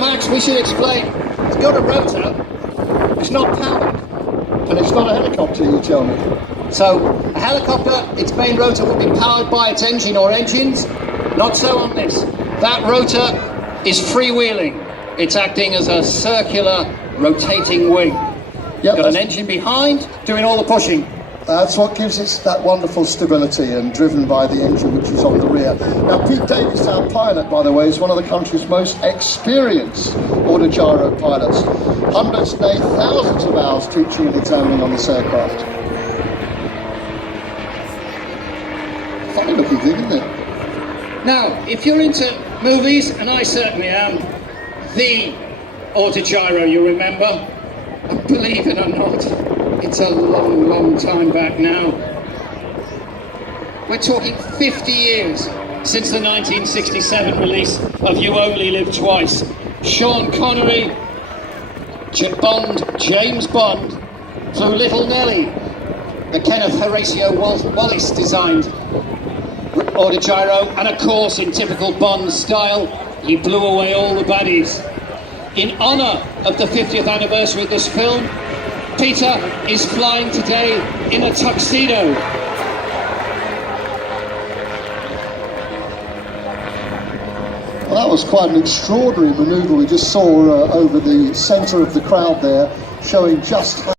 Max, we should explain. It's got a rotor, it's not powered. And it's not a helicopter, you tell me. So, a helicopter, its main rotor would be powered by its engine or engines. Not so on this. That rotor is freewheeling. It's acting as a circular, rotating wing. Yep, Got an engine behind, doing all the pushing. That's what gives it that wonderful stability, and driven by the engine which is on the rear. Now, Pete Davis, our pilot, by the way, is one of the country's most experienced autogyro pilots. Hundreds, nay, thousands of hours teaching and examining on this aircraft. Funny looking thing, isn't it? Now, if you're into movies, and I certainly am, the autogyro, you remember? Believe it or not, it's a long, long time back now. We're talking 50 years since the 1967 release of You Only Live Twice. Sean Connery, James Bond, flew Little Nelly, the Kenneth Horatio Wallace designed autogyro, and of course, in typical Bond style, he blew away all the baddies. In honour of the 50th anniversary of this film, Peter is flying today in a tuxedo. Well, that was quite an extraordinary manoeuvre we just saw over the centre of the crowd there, showing just how